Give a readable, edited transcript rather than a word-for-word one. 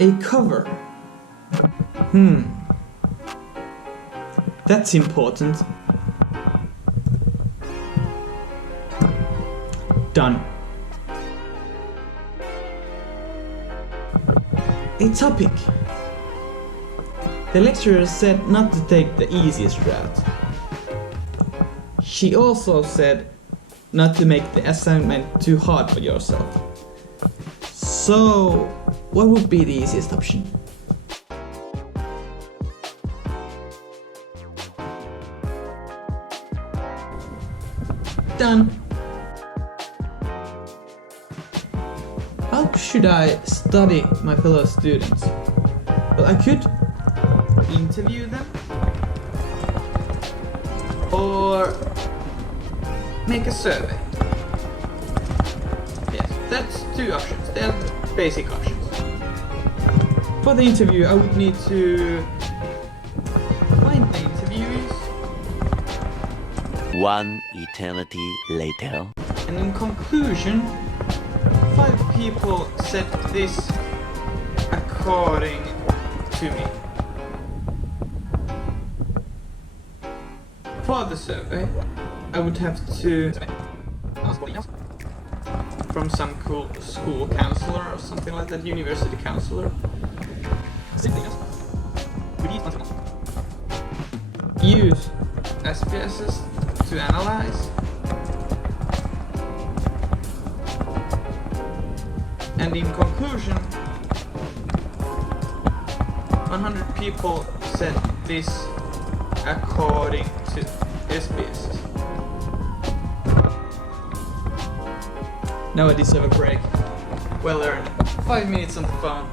A cover. That's important. Done. A topic. The lecturer said not to take the easiest route. She also said not to make the assignment too hard for yourself. So, what would be the easiest option? Done. How should I study my fellow students? Well, I could interview them or make a survey. Yes, that's two options. They're basic options. For the interview, I would need to find the interviewees. One eternity later. And in conclusion, 5 people said this according to me. For the survey, I would have to from some cool school counselor or something like that, university counselor. Use SPSS to analyze. And in conclusion, 100 people said this according to SPSS. Now I deserve a break. Well earned. 5 minutes on the phone.